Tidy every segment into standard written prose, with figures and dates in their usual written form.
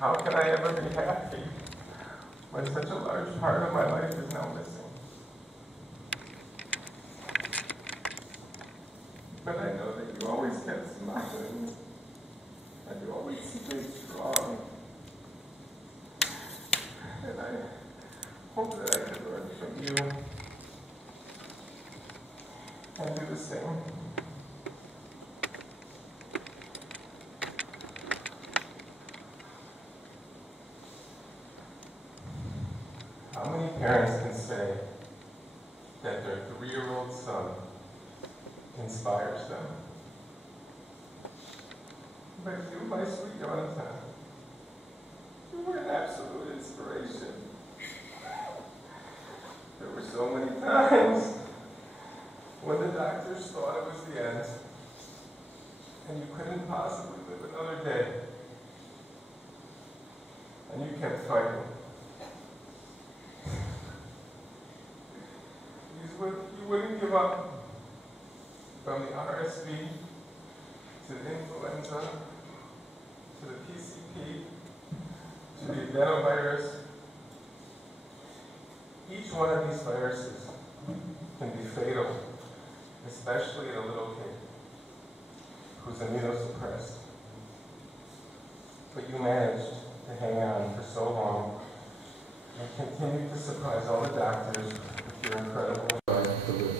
How can I ever be happy when such a large part of my life is now missing? But I know that you always kept smiling, and you always stayed strong. And I hope that I can learn from you and do the same. How many parents can say that their 3-year-old son inspires them? But you, my sweet Yonatan, you were an absolute inspiration. There were so many times when the doctors thought it was the end, and you couldn't possibly live another day, and you kept fighting. You wouldn't give up from the RSV to the influenza to the PCP to the adenovirus. Each one of these viruses can be fatal, especially in a little kid who's immunosuppressed. But you managed to hang on for so long and continue to surprise all the doctors with your incredible drive to live.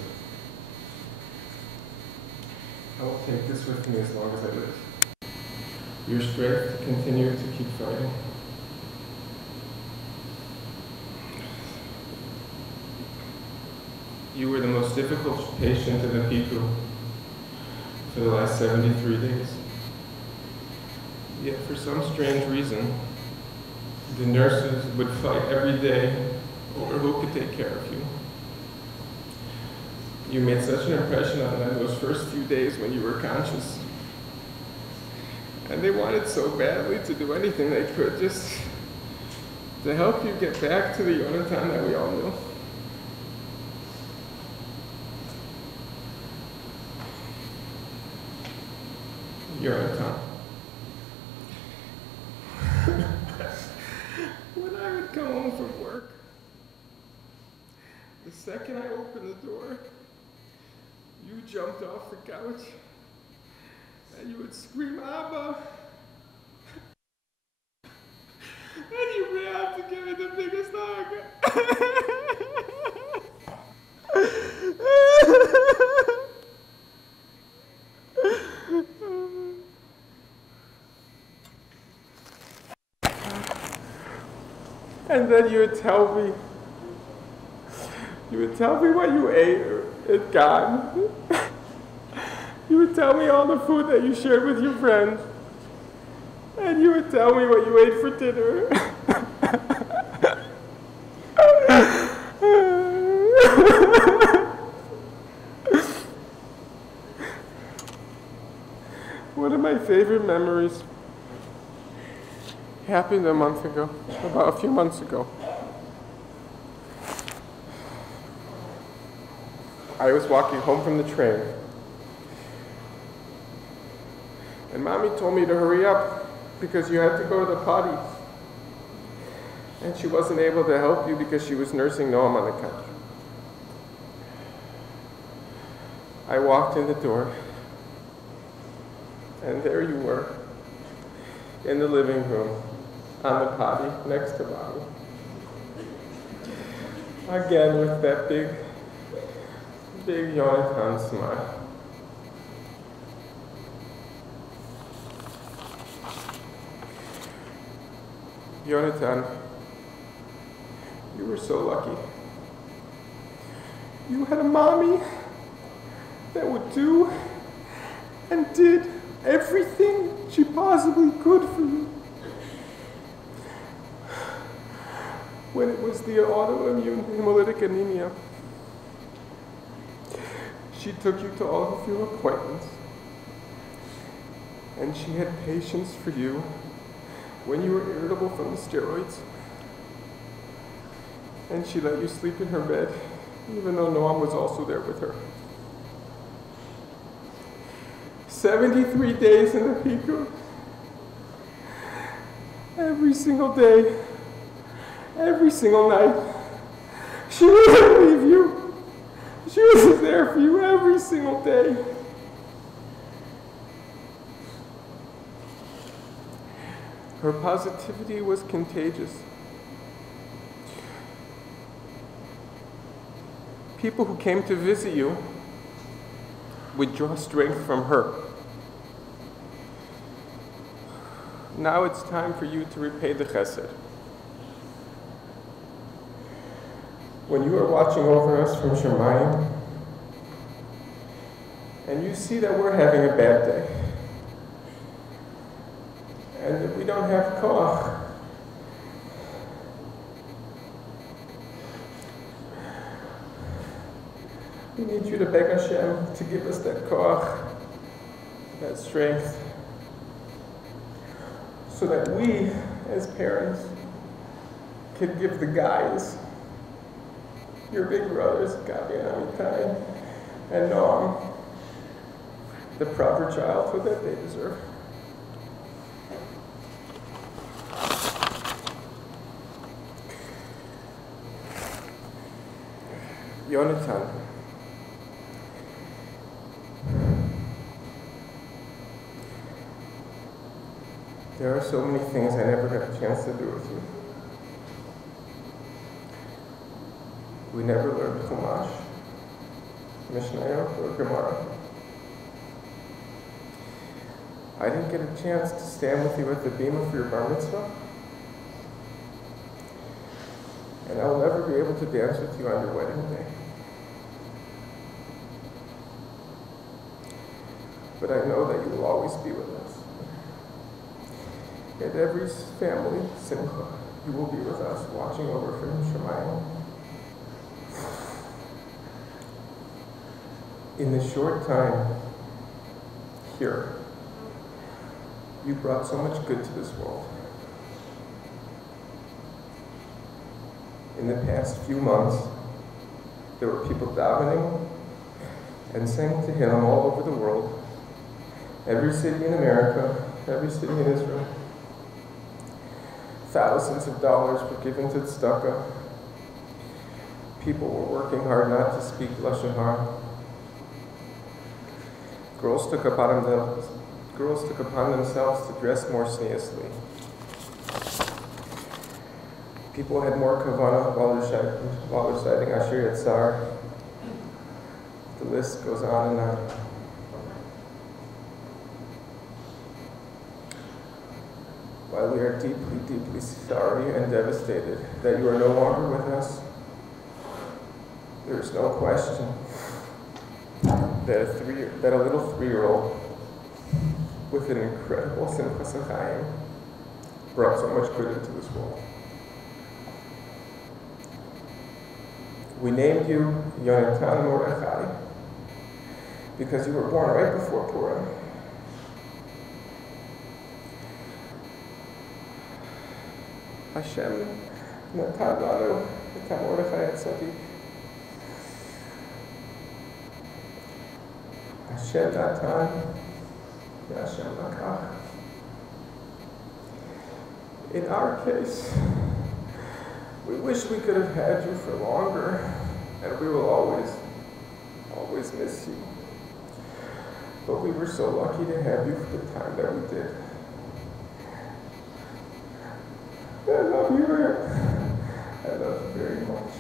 I will take this with me as long as I live. Your strength to continue to keep fighting. You were the most difficult patient in the PICU for the last 73 days. Yet for some strange reason, the nurses would fight every day over who could take care of you. You made such an impression on them those first few days when you were conscious. And they wanted so badly to do anything they could just to help you get back to the Yonatan that we all knew. Yonatan. When I would come home from work, the second I opened the door, you jumped off the couch and you would scream, "Abba!" And you ran out to give me the biggest hug. And then you would tell me what you ate or had gotten. You would tell me all the food that you shared with your friends. And you would tell me what you ate for dinner. One of my favorite memories happened about a few months ago. I was walking home from the train, and Mommy told me to hurry up because you had to go to the potty. And she wasn't able to help you because she was nursing Noam on the couch. I walked in the door, and there you were, in the living room, on the potty, next to Mommy. Again, with that big Yonatan smile. Yonatan, you were so lucky. You had a mommy that would do and did everything she possibly could for you. When it was the autoimmune hemolytic anemia, she took you to all of your appointments, and she had patience for you when you were irritable from the steroids, and she let you sleep in her bed, even though Noam was also there with her. 73 days in the PICU, Every single day, every single night. She wouldn't leave you. She was there for you every single day. Her positivity was contagious. People who came to visit you would draw strength from her. Now it's time for you to repay the chesed. When you are watching over us from Shemayim, and you see that we're having a bad day, and that we don't have koach, we need you to beg Hashem to give us that koach, that strength, so that we, as parents, can give the guys, your big brothers, Gabi and Amitai, and Noam, the proper childhood that they deserve. Yonatan. There are so many things I never got a chance to do with you. We never learned Chumash, Mishnayot, or Gemara. I didn't get a chance to stand with you at the bima for your bar mitzvah. And I will never be able to dance with you on your wedding day. But I know that you will always be with us. At every family simcha, you will be with us, watching over from Shemayim. In the short time here, you brought so much good to this world. In the past few months, there were people davening and saying Tehillim all over the world. Every city in America, every city in Israel. Thousands of dollars were given to tzedakah. People were working hard not to speak lashon hara. Girls took upon themselves to dress more seriously. People had more kavanah while reciting Asher Yatzar. The list goes on and on. While we are deeply, deeply sorry and devastated that you are no longer with us, there is no question that a little 3-year-old with an incredible simchas chaim brought so much good into this world. We named you Yonatan Rubin because you were born right before Purim. Hashem natan lanu et Mordechai Tzadik. Hashem natan, Hashem lakach. In our case, we wish we could have had you for longer, and we will always miss you. But we were so lucky to have you for the time that we did. I love you, I love you very much.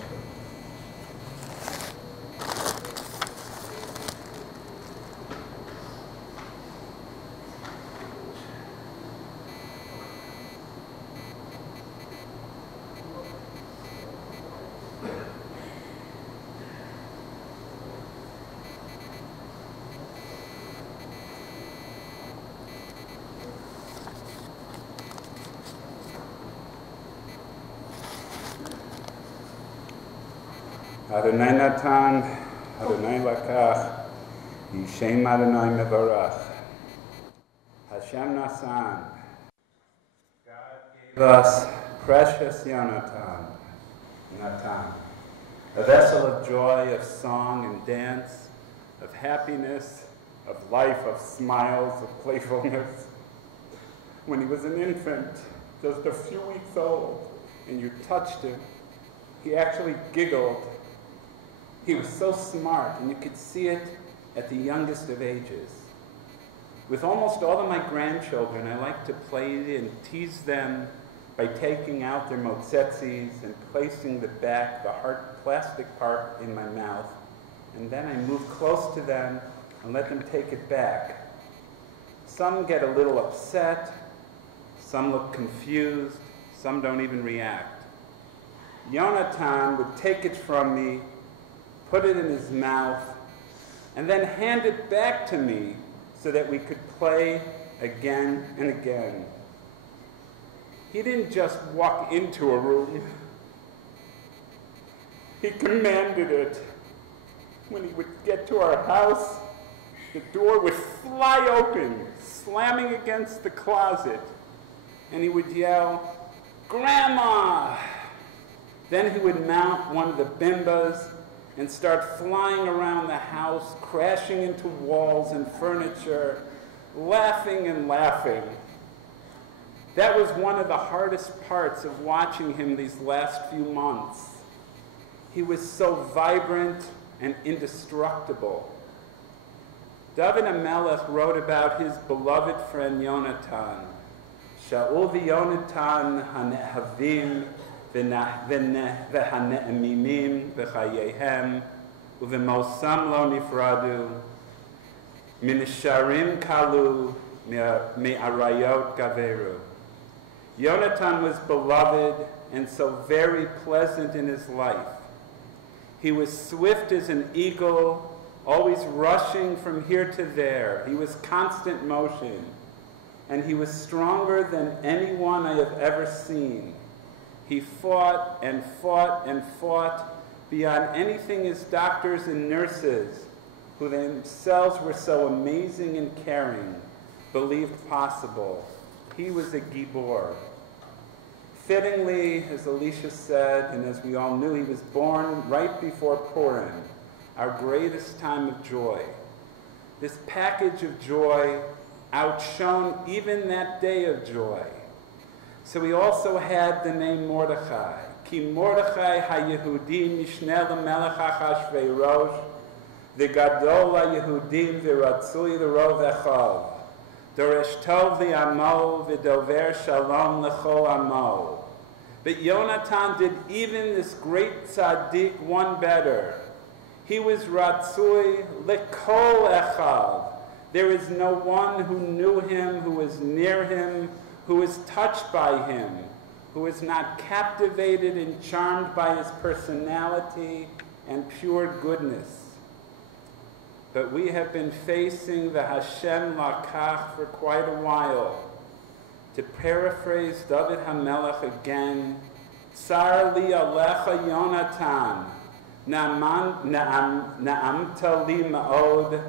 Adonai Natan, Adonai Lakach, Yishem Adonai Mevarach. Hashem Nasan. God gave us precious Yonatan, a vessel of joy, of song and dance, of happiness, of life, of smiles, of playfulness. When he was an infant, just a few weeks old, and you touched him, he actually giggled. He was so smart, and you could see it at the youngest of ages. With almost all of my grandchildren, I like to play and tease them by taking out their motzetzis and placing the hard plastic part in my mouth, and then I move close to them and let them take it back. Some get a little upset, some look confused, some don't even react. Yonatan would take it from me, put it in his mouth, and then hand it back to me so that we could play again and again. He didn't just walk into a room. He commanded it. When he would get to our house, the door would fly open, slamming against the closet, and he would yell, "Grandma!" Then he would mount one of the bimbas and start flying around the house, crashing into walls and furniture, laughing and laughing. That was one of the hardest parts of watching him these last few months. He was so vibrant and indestructible. David HaMelech wrote about his beloved friend Yonatan, Shaul v'Yonatan hanehavim v'hane'emimim v'chayehem uv'mosam lo nifradu minisharim kalu me'arayot gaveru. Yonatan was beloved and so very pleasant in his life. He was swift as an eagle, always rushing from here to there. He was constant motion, and he was stronger than anyone I have ever seen. He fought and fought and fought beyond anything his doctors and nurses, who themselves were so amazing and caring, believed possible. He was a gibor. Fittingly, as Alicia said, and as we all knew, he was born right before Purim, our greatest time of joy. This package of joy outshone even that day of joy. So he also had the name Mordechai. Ki Mordechai ha-Yehudi mishneh l'melech Achashverosh, v'gadol ha-Yehudim v'ratzui l'rov echav. Doresh tov v'amo v'dover shalom l'chol amo. But Yonatan did even this great tzaddik one better. He was ratzui l'kol echav. There is no one who knew him, who was near him, who was touched by him, who was not captivated and charmed by his personality and pure goodness. But we have been facing the Hashem Lakach for quite a while. To paraphrase David HaMelech again, Tsar li alecha Yonatan, na'amta li ma'od,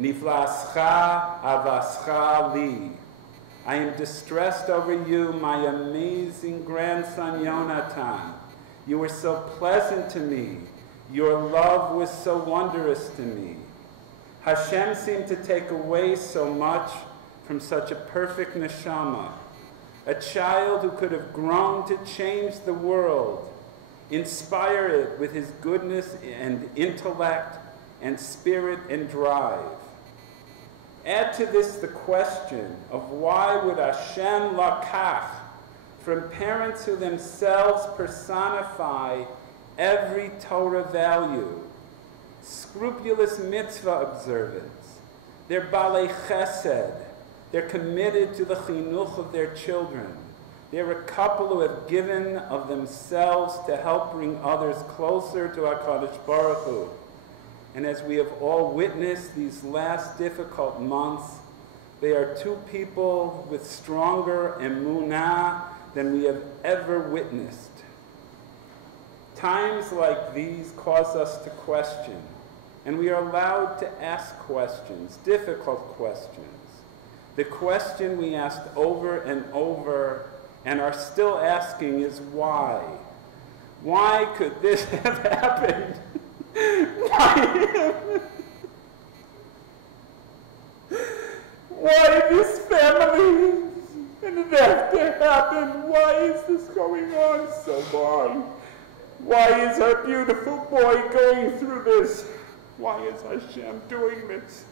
niflascha avascha li. I am distressed over you, my amazing grandson Yonatan. You were so pleasant to me. Your love was so wondrous to me. Hashem seemed to take away so much from such a perfect neshama, a child who could have grown to change the world, inspire it with his goodness and intellect and spirit and drive. Add to this the question of why would Hashem lakach from parents who themselves personify every Torah value, scrupulous mitzvah observance, they're balei chesed, they're committed to the chinuch of their children, they're a couple who have given of themselves to help bring others closer to HaKadosh Baruch Hu. And as we have all witnessed these last difficult months, they are two people with stronger emunah than we have ever witnessed. Times like these cause us to question, and we are allowed to ask questions, difficult questions. The question we asked over and over and are still asking is why? Why could this have happened? Why this family? And that to happen, why is this going on so long? Why is our beautiful boy going through this? Why is Hashem doing this?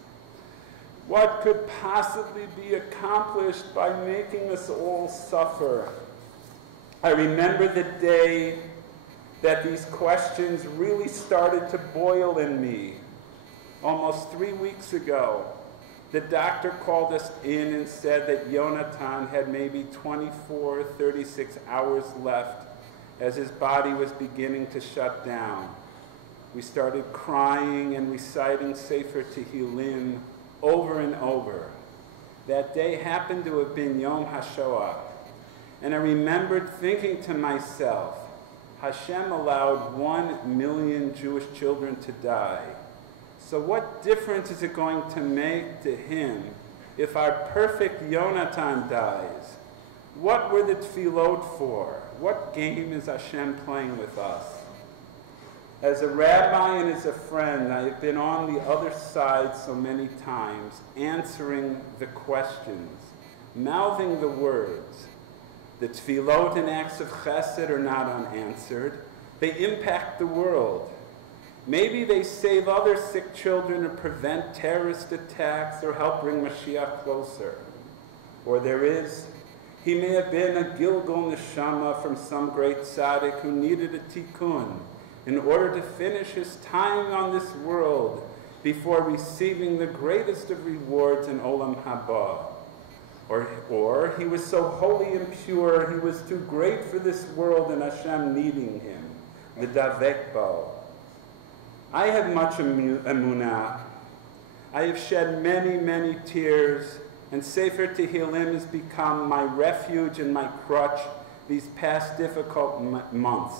What could possibly be accomplished by making us all suffer? I remember the day that these questions really started to boil in me. Almost 3 weeks ago, the doctor called us in and said that Yonatan had maybe 24, 36 hours left as his body was beginning to shut down. We started crying and reciting Sefer Tehillim over and over. That day happened to have been Yom HaShoah. And I remembered thinking to myself, Hashem allowed 1 million Jewish children to die. So what difference is it going to make to him if our perfect Yonatan dies? What were the tefillot for? What game is Hashem playing with us? As a rabbi and as a friend, I have been on the other side so many times, answering the questions, mouthing the words. The tefillot and acts of chesed are not unanswered. They impact the world. Maybe they save other sick children or prevent terrorist attacks or help bring Mashiach closer. Or he may have been a Gilgul Neshama from some great tzaddik who needed a tikkun in order to finish his time on this world before receiving the greatest of rewards in Olam Haba. Or he was so holy and pure, he was too great for this world and Hashem needing him, the Davek Bo. I have much emunah. I have shed many, many tears, and Sefer Tehillim has become my refuge and my crutch these past difficult months.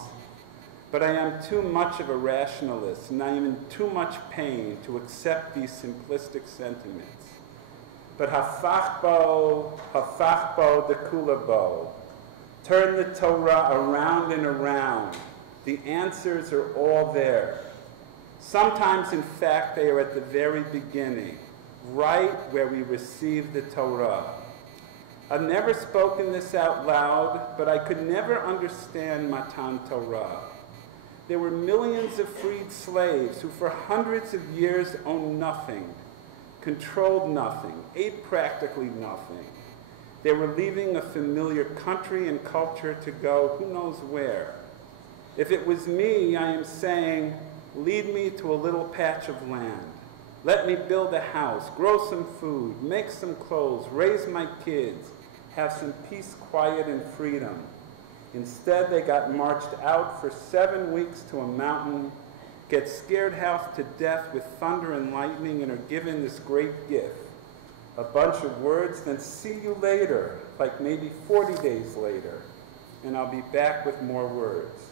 But I am too much of a rationalist, and I am in too much pain to accept these simplistic sentiments. But hafachbo dekulabo. Turn the Torah around and around. The answers are all there. Sometimes, in fact, they are at the very beginning, right where we receive the Torah. I've never spoken this out loud, but I could never understand Matan Torah. There were millions of freed slaves who for hundreds of years owned nothing, controlled nothing, ate practically nothing. They were leaving a familiar country and culture to go who knows where. If it was me, I am saying, lead me to a little patch of land. Let me build a house, grow some food, make some clothes, raise my kids, have some peace, quiet, and freedom. Instead, they got marched out for 7 weeks to a mountain, get scared half to death with thunder and lightning, and are given this great gift. A bunch of words, then see you later, like maybe 40 days later, and I'll be back with more words.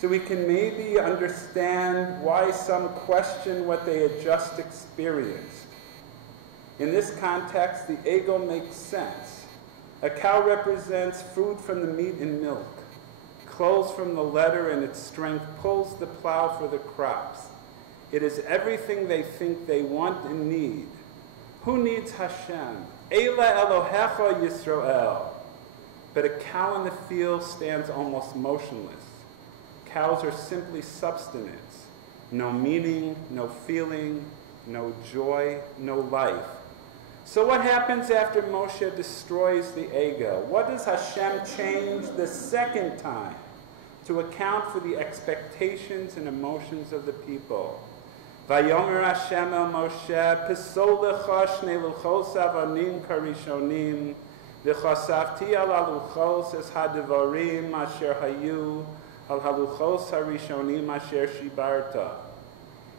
So we can maybe understand why some question what they had just experienced. In this context, the ego makes sense. A cow represents food from the meat and milk. Clothes from the leather, and its strength pulls the plow for the crops. It is everything they think they want and need. Who needs Hashem? Eila Elohecha Yisrael. But a cow in the field stands almost motionless. Cows are simply substance. No meaning, no feeling, no joy, no life. So what happens after Moshe destroys the ego? What does Hashem change the second time to account for the expectations and emotions of the people? Vayomer Hashem el Moshe, Pisol lecha shnei luchos avanim karishonim, v'chasavti al haluchos es hadivarim asher hayu, al haluchos harishonim asher shibarta.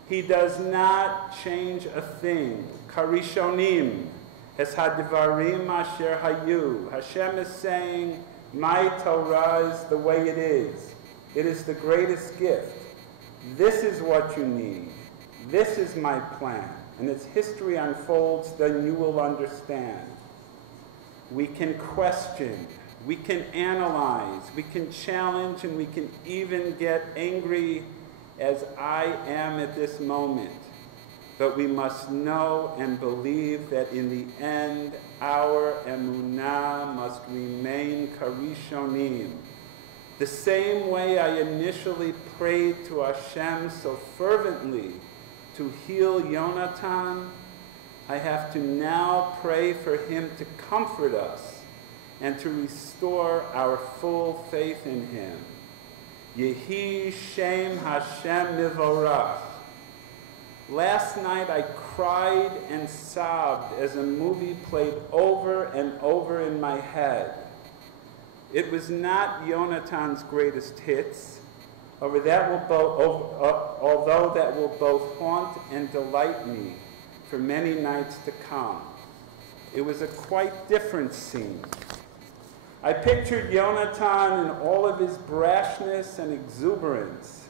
He does not change a thing. Karishonim, es hadivarim asher hayu. Hashem is saying, my Torah is the way it is. It is the greatest gift. This is what you need. This is my plan. And as history unfolds, then you will understand. We can question, we can analyze, we can challenge, and we can even get angry as I am at this moment. but we must know and believe that in the end, our emunah must remain karishonim. The same way I initially prayed to Hashem so fervently to heal Yonatan, I have to now pray for him to comfort us and to restore our full faith in him. Yehi Shem Hashem Mivorach. Last night I cried and sobbed as a movie played over and over in my head. It was not Yonatan's greatest hits, although that will both haunt and delight me for many nights to come. It was a quite different scene. I pictured Yonatan in all of his brashness and exuberance,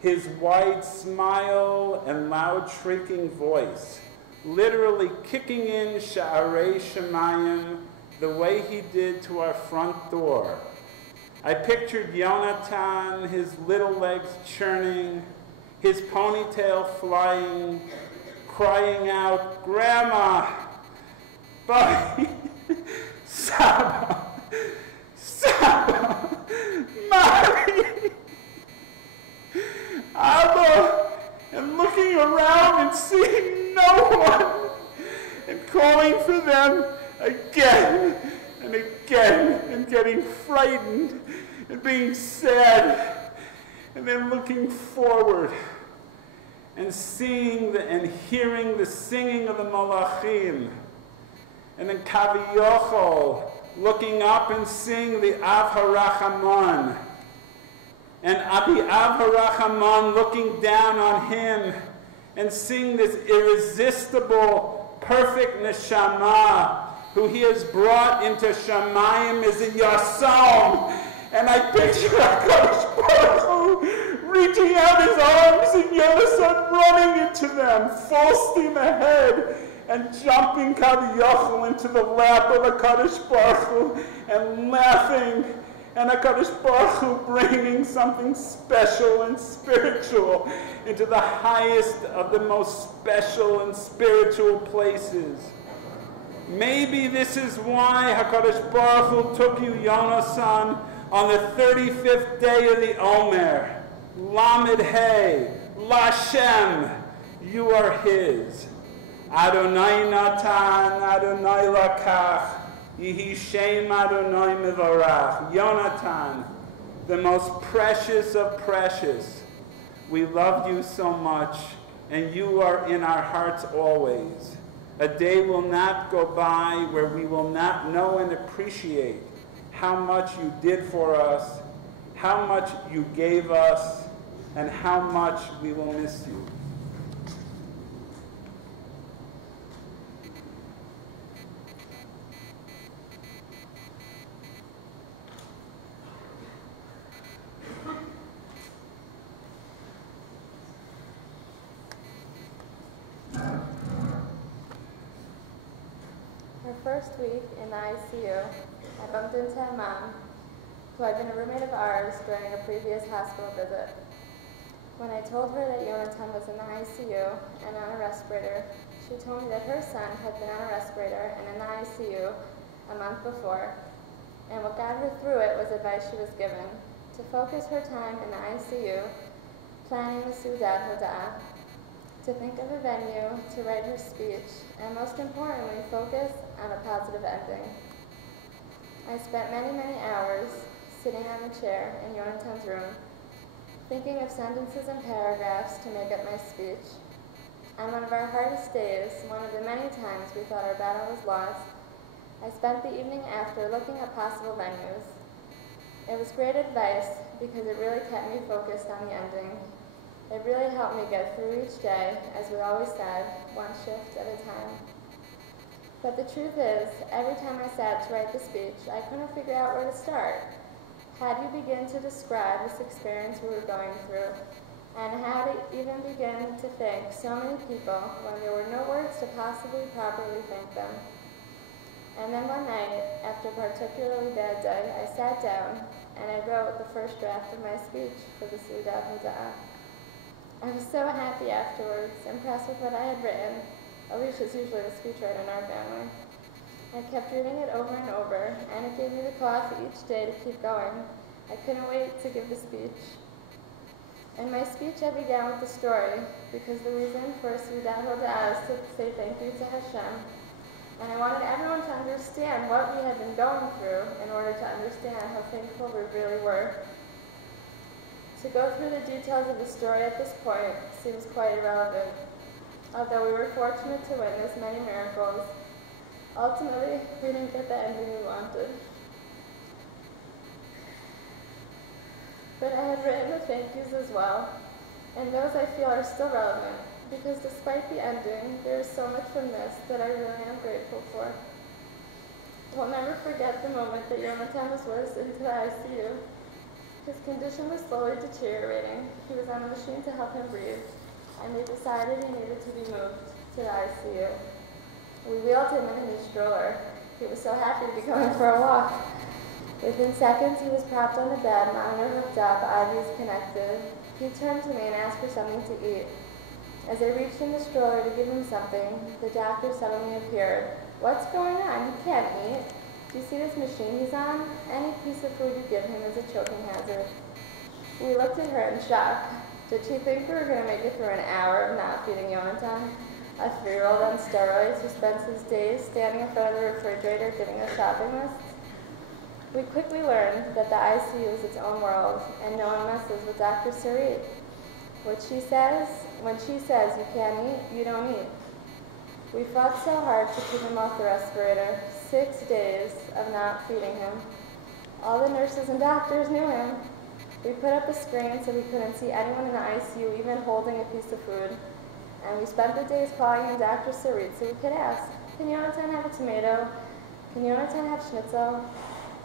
his wide smile and loud shrieking voice, literally kicking in Sha'arei Shemayim the way he did to our front door. I pictured Yonatan, his little legs churning, his ponytail flying, crying out, "Grandma, Bobby, Saba, Saba, Mommy, Abba," and looking around and seeing no one, and calling for them again and again, and getting frightened and being sad, and then looking forward and seeing and hearing the singing of the malachim, and then Kaviyachol looking up and seeing the Av HaRachamon, and Abi Av HaRachamon looking down on him and seeing this irresistible, perfect neshama who he has brought into Shamayim as a Yasam. And I picture HaKadosh Baruch Hu reaching out his arms and Yonasan running into them, full steam ahead, and jumping Kaviyachol into the lap of HaKadosh Baruch Hu and laughing, and HaKadosh Baruch Hu bringing something special and spiritual into the highest of the most special and spiritual places. Maybe this is why HaKadosh Baruch Hu took you, Yonasan, on the 35th day of the Omer. Lamed Hey, Lashem, you are his. Adonai Natan, Adonai Lakach, Yehi Shem Adonai Mivorach. Yonatan, the most precious of precious. We love you so much, and you are in our hearts always. A day will not go by where we will not know and appreciate how much you did for us, how much you gave us, and how much we will miss you. Her first week in the ICU, I bumped into a mom who had been a roommate of ours during a previous hospital visit. When I told her that Yonatan was in the ICU and on a respirator, she told me that her son had been on a respirator and in the ICU a month before, and what got her through it was advice she was given to focus her time in the ICU, planning the Sudat Hoda'ah, to think of a venue, to write her speech, and most importantly, focus on a positive ending. I spent many, many hours sitting on the chair in Yonatan's room, thinking of sentences and paragraphs to make up my speech. On one of our hardest days, one of the many times we thought our battle was lost, I spent the evening after looking at possible venues. It was great advice because it really kept me focused on the ending. It really helped me get through each day, as we always said, one shift at a time. But the truth is, every time I sat to write the speech, I couldn't figure out where to start. How do you begin to describe this experience we were going through? And how to even begin to thank so many people when there were no words to possibly properly thank them? And then one night, after a particularly bad day, I sat down and I wrote the first draft of my speech for the Sudat Hoda'ah. I was so happy afterwards, impressed with what I had written. Alicia's usually the speechwriter in our family. I kept reading it over and over, and it gave me the coffee each day to keep going. I couldn't wait to give the speech. In my speech, I began with the story, because the reason for Svidat Hoda is to say thank you to Hashem. And I wanted everyone to understand what we had been going through in order to understand how thankful we really were. To go through the details of the story at this point seems quite irrelevant. Although we were fortunate to witness many miracles, ultimately we didn't get the ending we wanted. But I had written the thank yous as well, and those I feel are still relevant, because despite the ending, there is so much from this that I really am grateful for. I'll never forget the moment that Yonatan was whisked into the ICU. His condition was slowly deteriorating. He was on a machine to help him breathe, and they decided he needed to be moved to the ICU. We wheeled him in his stroller. He was so happy to be going for a walk. Within seconds, he was propped on the bed, monitor hooked up, IVs connected. He turned to me and asked for something to eat. As I reached in the stroller to give him something, the doctor suddenly appeared. "What's going on? He can't eat. Do you see this machine he's on? Any piece of food you give him is a choking hazard." We looked at her in shock. Did she think we were going to make it through an hour of not feeding Yonatan, a 3-year-old on steroids who spends his days standing in front of the refrigerator giving us shopping lists? We quickly learned that the ICU is its own world, and no one messes with Dr. Sarit. When she says you can't eat, you don't eat. We fought so hard to keep him off the respirator, 6 days of not feeding him. All the nurses and doctors knew him. We put up a screen so we couldn't see anyone in the ICU even holding a piece of food. And we spent the days calling him Dr. Sarit so we could ask, "Can Yonatan have a tomato? Can Yonatan have schnitzel?"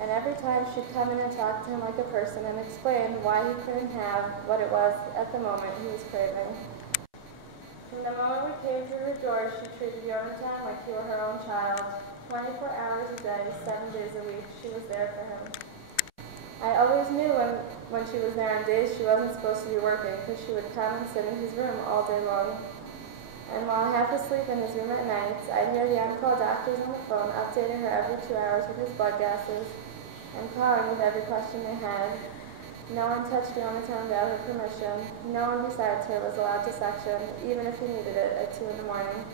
And every time she'd come in and talk to him like a person and explain why he couldn't have what it was at the moment he was craving. From the moment we came through her door, she treated Yonatan like he were her own child. 24 hours a day, 7 days a week, she was there for him. I always knew when she was there on days she wasn't supposed to be working, because she would come and sit in his room all day long. And while half asleep in his room at night, I'd hear the on-call doctors on the phone updating her every 2 hours with his blood gases and calling with every question they had. No one touched Yonatan without her permission. No one besides her was allowed to suction, even if he needed it at 2 in the morning.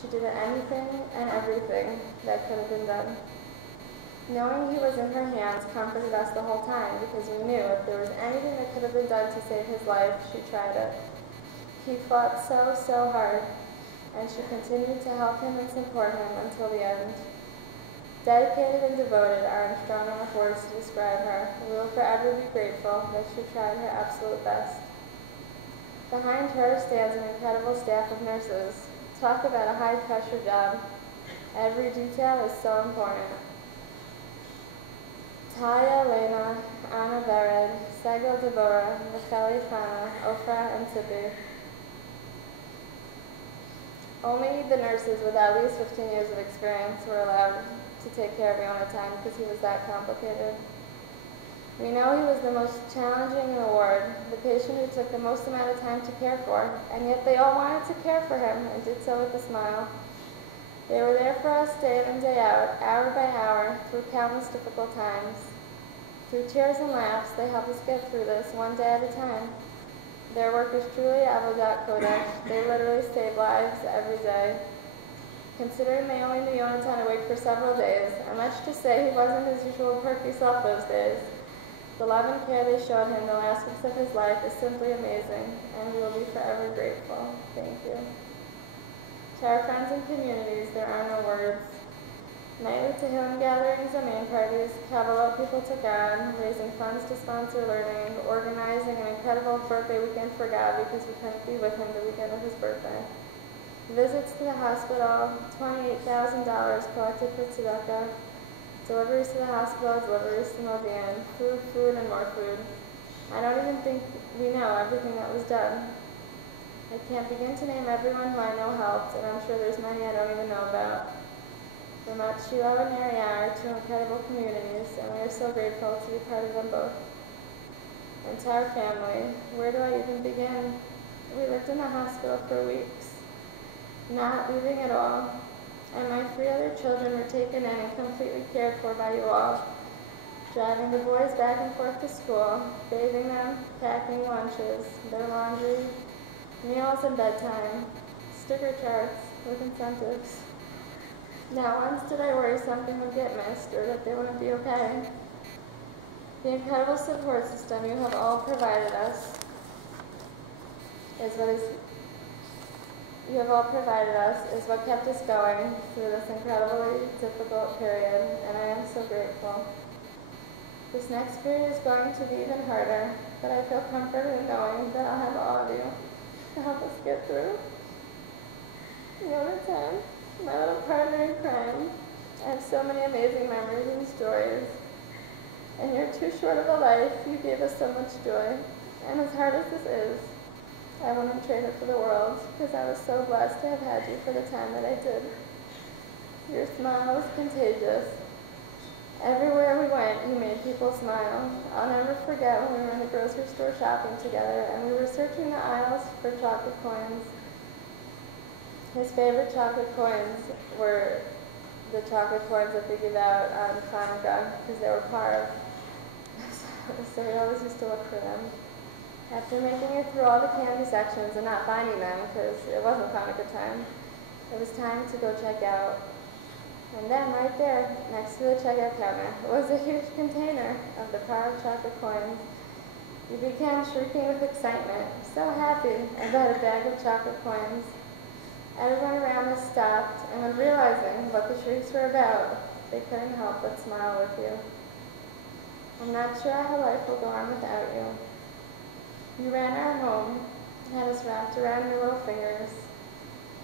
She did anything and everything that could have been done. Knowing he was in her hands comforted us the whole time, because we knew if there was anything that could have been done to save his life, she tried it. He fought so hard, and she continued to help him and support him until the end. Dedicated and devoted aren't strong enough words to describe her. We will forever be grateful that she tried her absolute best. Behind her stands an incredible staff of nurses. Talk about a high-pressure job. Every detail is so important. Taya, Lena, Anna Vered, Segel Deborah, Micheli Fana, Ofra, and Tippy. Only the nurses with at least 15 years of experience were allowed to take care of Yonatan because he was that complicated. We know he was the most challenging in the ward, the patient who took the most amount of time to care for, and yet they all wanted to care for him and did so with a smile. They were there for us day in and day out, hour by hour, through countless difficult times. Through tears and laughs, they helped us get through this one day at a time. Their work is truly avodat kodesh. They literally save lives every day. Considering they only knew Yonatan awake for several days, and much to say he wasn't his usual perky self those days, the love and care they showed him the last weeks of his life is simply amazing, and we will be forever grateful. Thank you. To our friends and communities, there are no words. Nightly Tehillim gatherings and main parties, Kabbalah people took on, raising funds to sponsor learning, organizing an incredible birthday weekend for God because we couldn't be with him the weekend of his birthday. Visits to the hospital, $28,000 collected for tzedakah, deliveries to the hospital, deliveries to Modi'in, food, and more food. I don't even think we know everything that was done. I can't begin to name everyone who I know helped, and I'm sure there's many I don't even know about. From Mount Shiloh and Narayar, two incredible communities, and we are so grateful to be part of them both. And to our family, where do I even begin? We lived in the hospital for weeks, not leaving at all, and my 3 other children were taken in and completely cared for by you all, driving the boys back and forth to school, bathing them, packing lunches, their laundry, meals and bedtime, sticker charts with incentives. Not once did I worry something would get missed or that they wouldn't be okay. The incredible support system you have all provided us is what kept us going through this incredibly difficult period, and I am so grateful. This next period is going to be even harder, but I feel comforted in knowing that I'll have all of you to help us get through. Yonatan, my little partner in crime, I have so many amazing memories and stories. In your too short of a life, you gave us so much joy, and as hard as this is, I wouldn't trade it for the world, because I was so blessed to have had you for the time that I did. Your smile was contagious. Everywhere we went, you made people smile. I'll never forget when we were in the grocery store shopping together, and we were searching the aisles for chocolate coins. His favorite chocolate coins were the chocolate coins that they give out on Hanukkah, because they were parv. So we always used to look for them. After making it through all the candy sections and not finding them, because it wasn't Hanukkah time, it was time to go check out. And then right there, next to the checkout counter, was a huge container of the parv chocolate coins. You began shrieking with excitement, so happy about a bag of chocolate coins. Everyone around us stopped, and when realizing what the shrieks were about, they couldn't help but smile with you. I'm not sure how life will go on without you. You ran our home, had us wrapped around your little fingers.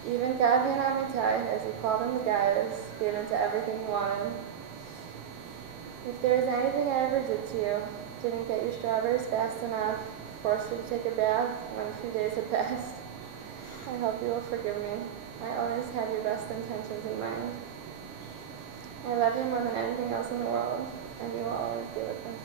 Even Young Yonatan, as you called them the guys, gave into everything you wanted. If there is anything I ever did to you, didn't get you strawberries fast enough, forced you to take a bath when a few days had passed, I hope you will forgive me. I always had your best intentions in mind. I love you more than anything else in the world, and you will always be with us.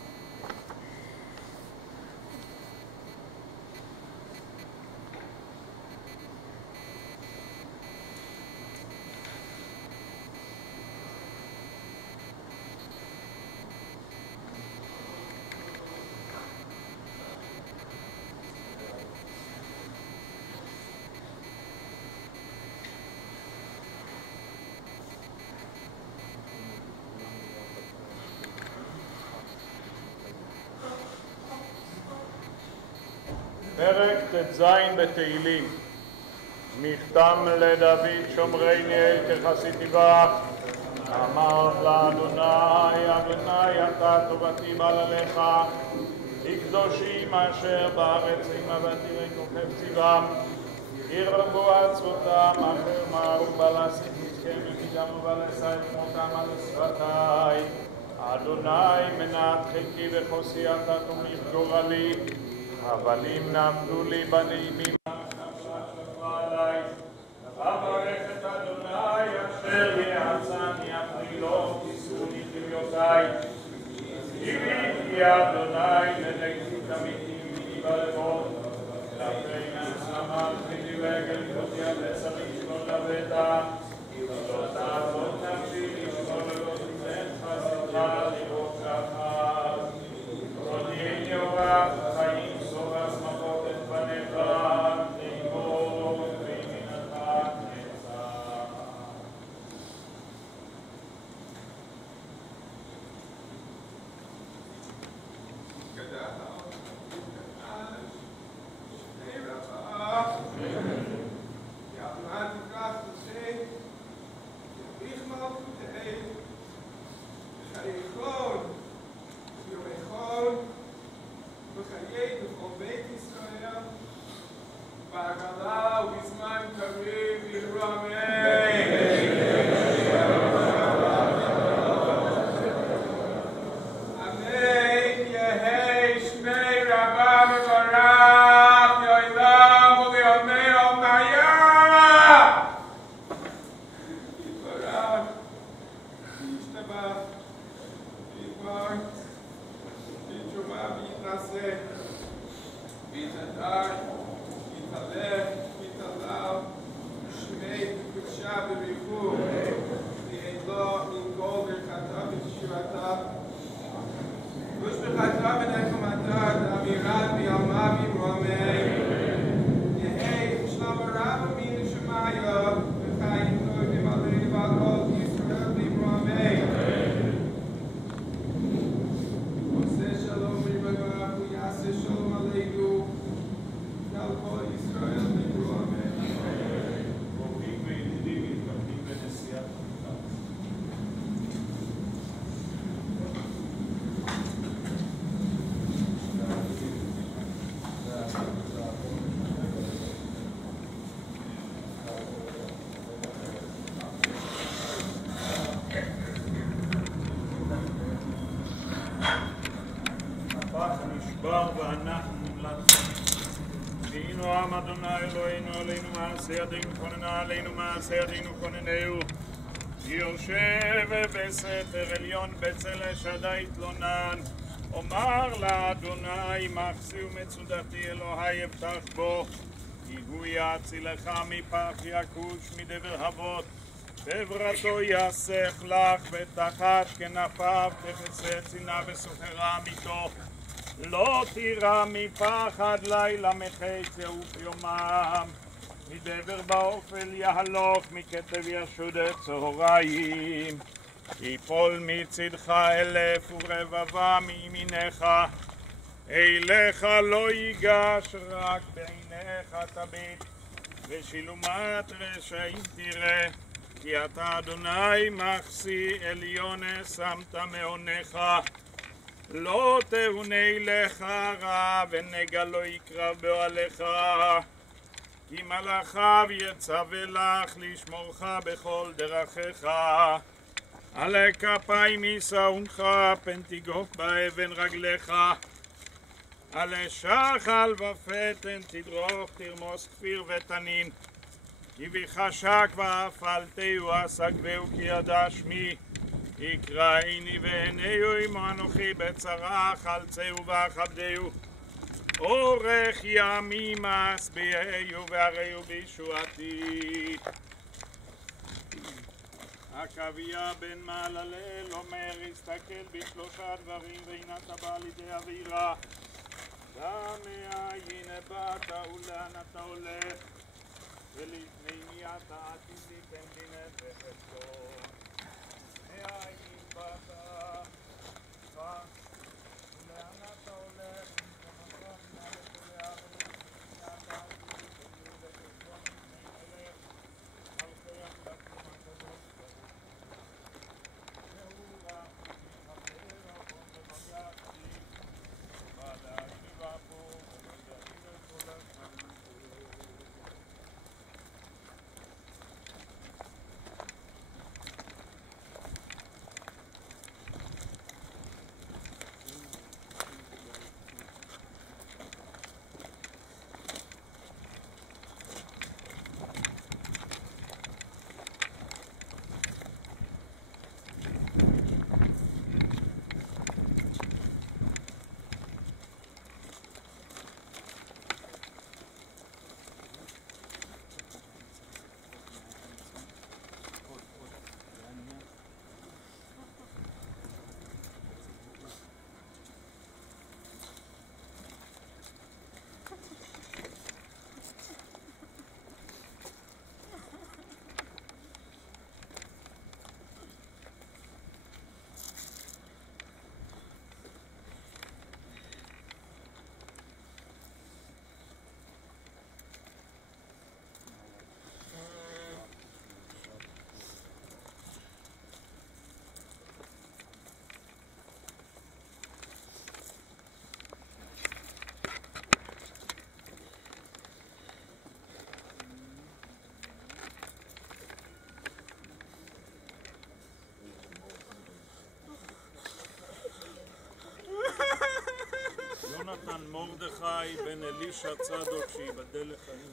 פרק ט"ז בתהילים. מכתם לדוד שומרני כחסיתי בך. אמר לאדוני, אדוני אתה טובתי בא עליך. כקדושים אשר בארץ עם ותראה כוכב צבאם. ירבו עצותם אשר מארו בלסית משכם ומידם ובלסה את מותם על שפתי. אדוני מנת חלקי וחוסי אתה תומך גורלי. אבל אם נעמדו לי בנעימים נפשה שפרה עלי. אברך את אדוני אשר יעצני אפילו כיסוני כליותי. קיוויתי אדוני לנגדי תמיתי מיני בלבו. כלפי נשמה תמידי רגל כותי הבשרי שלא לבטה. לא תעבוד נפשי לשקול ולא תיתן חסדך לראות שחר. תודיעני אורח חיים סובס מכות את פניך תימור וימינתך נצח. יושב בסתר עליון בצל שדי תלונן אומר לאדוני מחסי ומצודתי אלוהי אבטח בו כי הוא יצילך מפח יכוש מדבר אבות חברתו יסך לך ותחת כנפיו תחסה צינה וסוחרה עמיתו לא תירא מפחד לילה מחצה וביומם מדבר באופל יהלוך מכתב ישוד צהריים יפול מצדך 1000 ורבבה מימינך אליך לא ייגש רק בעיניך תביט ושילומת רשעים תראה כי אתה אדוני מחסי עליון שמת מעונך לא תהוני לך רע ונגע לא יקרב באוהליך כי מלאכיו יצווה לך לשמורך בכל דרכיך עלי כפיים יישאונך פן תגוף באבן רגליך עלי שחל ופתן תדרוך תרמוס כפיר ותנין כי בחשק ואפלתהו אסגבהו כי ידע שמי יקראיני ועיניהו עמו אנוכי בצרה חלצהו ואכבדהו אורך ימים אשביעהו והריהו בישועתי עקביה בן מהללל אומר הסתכל בשלושה דברים והנה בא לידי אווירה מאין באת ולאן אתה הולך ולפני מי אתה עתיד ליתן דין וחשבון מאין באת ולאן אתה הולך יונתן מרדכי בן אלישע צדוק שיבדל לחיים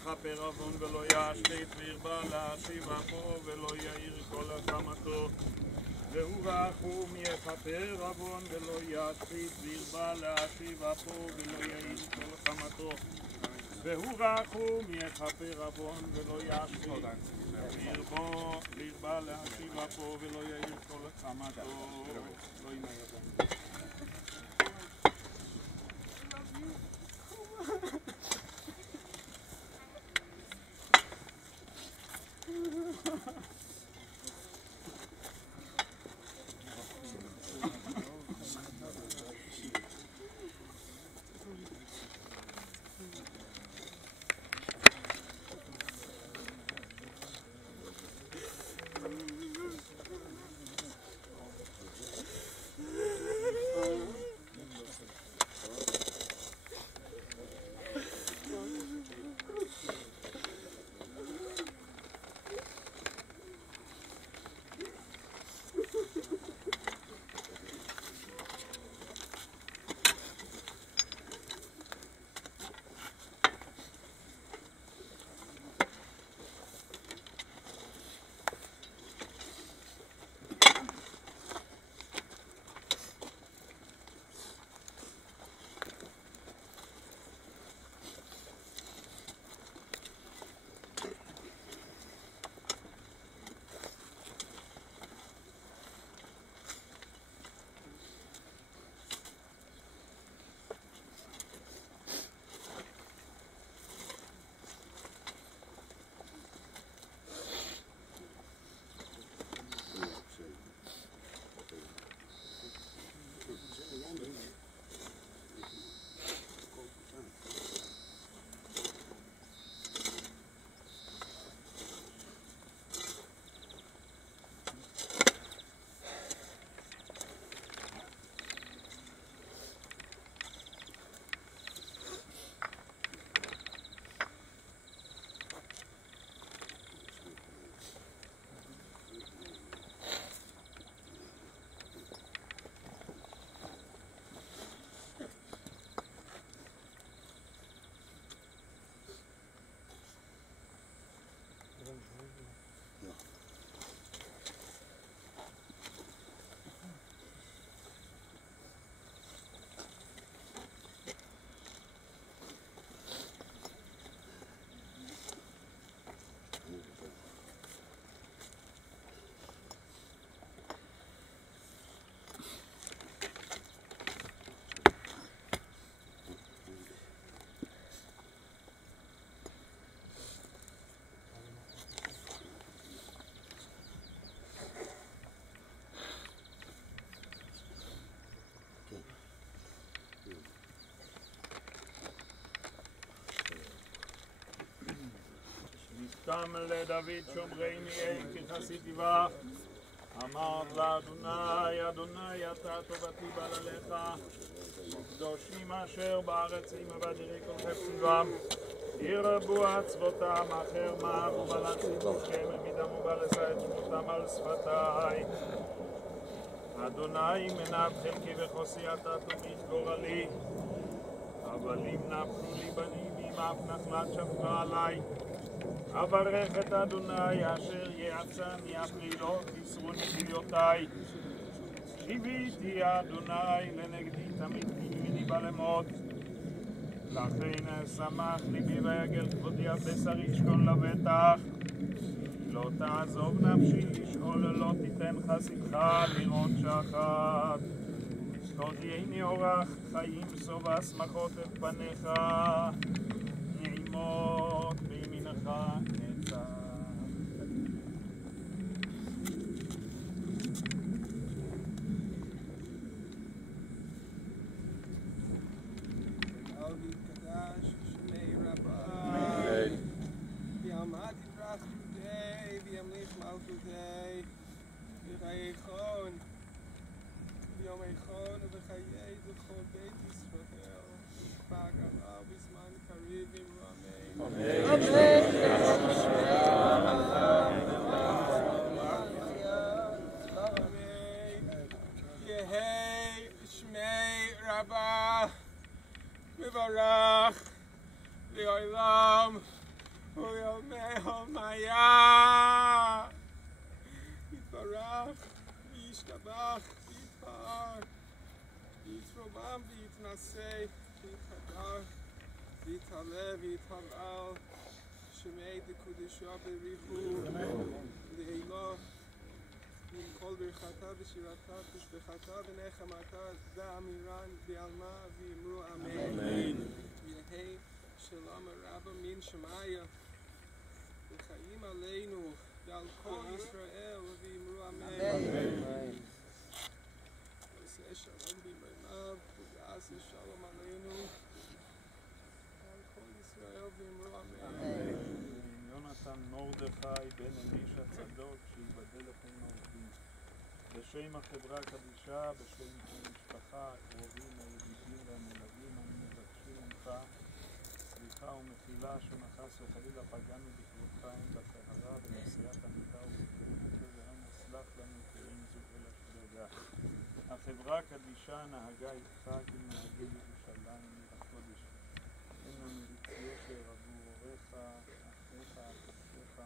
יכפר עוון ולא ישחית וירבה להשיב אפו ולא יאיר כל החמתו והוא רחום יכפר עוון ולא ישחית וירבה להשיב אפו ולא יאיר כל חמתו והוא רחום יכפר עוון ולא ישחית וירבה להשיב אפו ולא יאיר כל חמתו לא ינהר תם לדוד שומרני כחסיד יבח אמרת לאדוני אדוני אתה טובתי בעלליך קדושים אשר בארץ עם עבדירי כל חפציבם ירבו עצבותם אחר מה ובלצים שם מידם ובלסה את שמותם על שפתי אדוני מנב חלקי וחוסי אתה תמיד גורלי אבל אם נפלו לי בנים אם אף נחלת שפכה עלי אברך את אדוני אשר יעצני הפלילות יסרוני כליותי שיביתי אדוני לנגדי תמיד כימיני בלמות לכן שמח ליבי ויגל כבודי הבשר ישכון לבטח לא תעזוב נפשי לשאול לא תיתן חסידך לראות שחת תודיעני אורח חיים סובה שמחות את פניך נעימות בימינך נצח יתברך, וישתבח, ויתפאר, ויתרומם, ויתנשא, ויתהדר, ויתעלה, ויתהלל, שמי דקודשו בריחו, לעילו, עם כל ברכתה ושירתה, תשבחתה ונחמתה, ואמירן בעלמה, ואמרו אמן. יהי שלום הרבה מן שמיה, וחיים עלינו ועל כל ישראל, ואמרו אמן. ועושה שלום במרומיו, ויעשה שלום עלינו ועל כל ישראל, ואמרו אמן. יונתן מרדכי בן אלישע צדוק, שיבדל לכם העובדים. בשם החברה הקדישה, בשם המשפחה, הקרובים, הידידים והמלווים, אני מבקשים ממך סליחה ומחילה שמחס וחלילה פגענו בכבודך הן בטהרה ובעשיית המידה ובתקנות ואנו סלח לנו כאין זו אלא שגגה. החברה הקדישה נהגה איתך כמנהגי ירושלים עיר הקודש. אין לנו יצר עבור הוריך, אחיך, אחיך,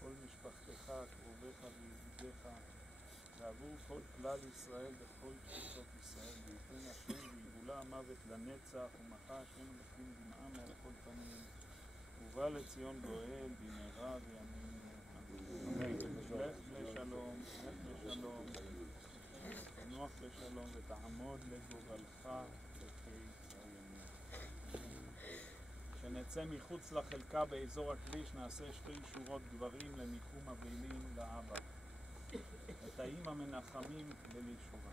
כל משפחתך, קרוביך וידידיך, ועבור כל כלל ישראל בכל תפוצות ישראל, וייתן השם ויגאולה המוות לנצח, ומחה השם אלוקים דמעה מעל כל פנים, ובא לציון גואל במהרה בימינו. לך לשלום, לך לשלום, תנוח בשלום ותעמוד לגורלך בחיי הימים. כשנצא מחוץ לחלקה באזור הכביש נעשה 2 שורות גברים לניחום אבלים לאבא. את האמא מנחמים ללישורה.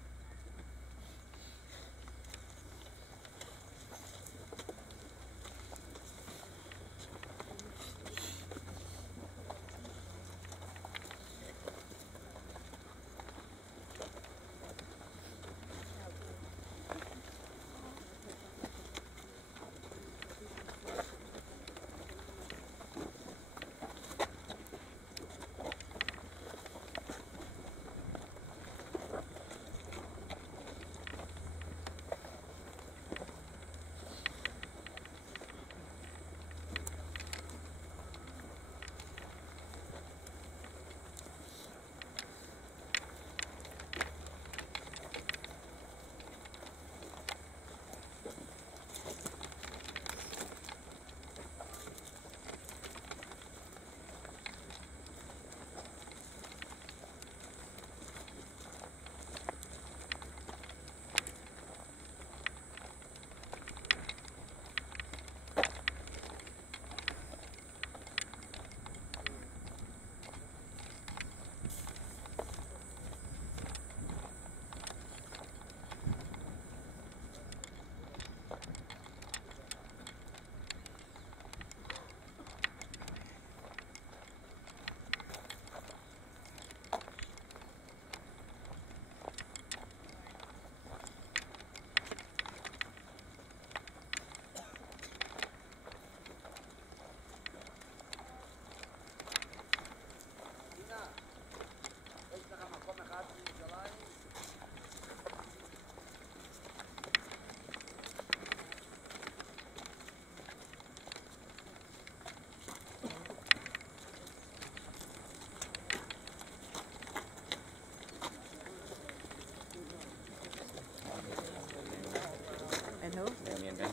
And who?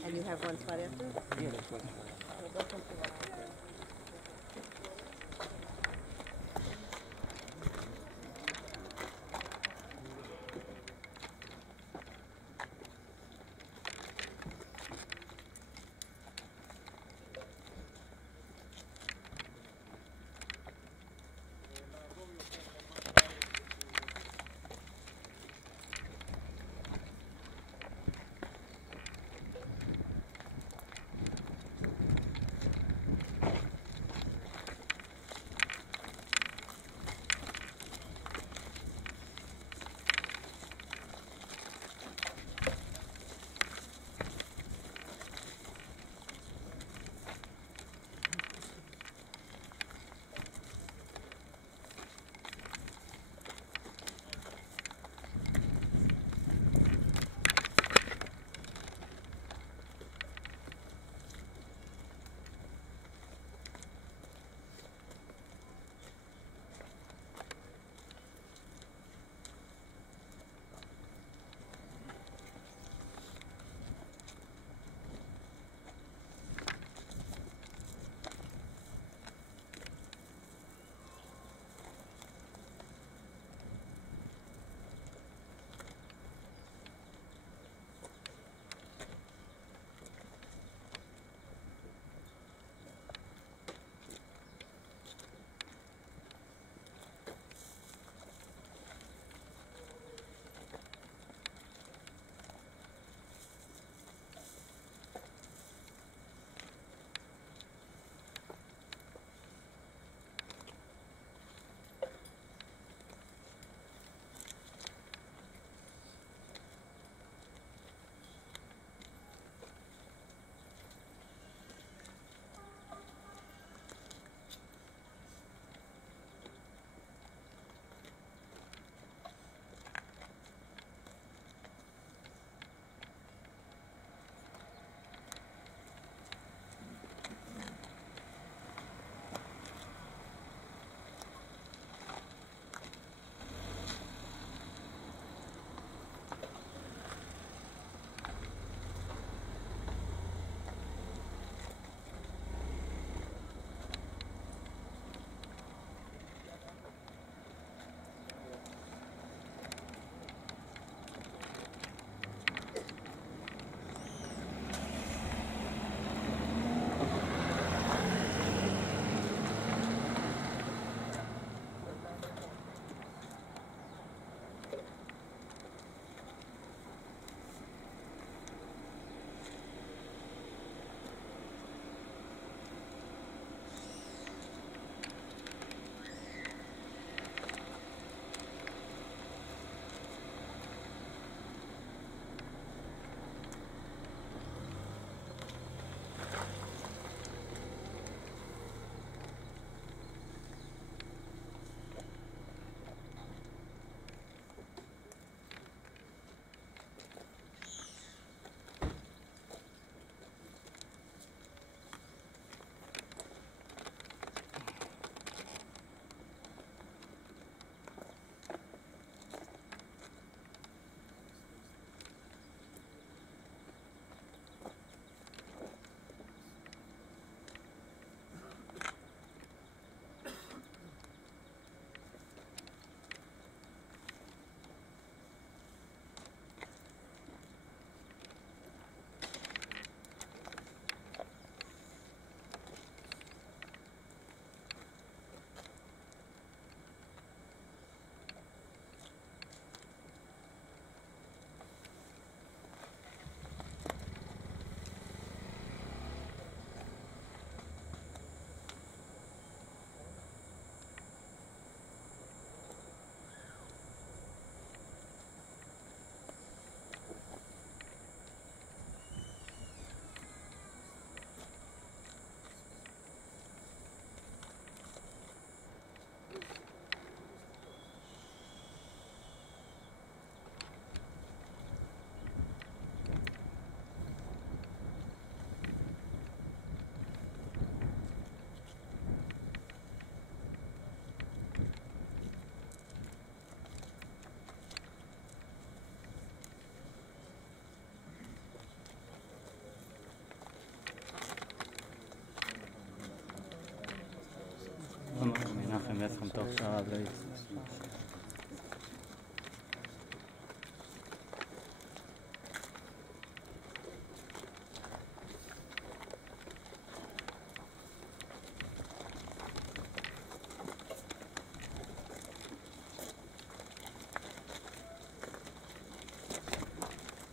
And you have one spot after? Yeah, that's one. Am jetzt kommt doch schon, also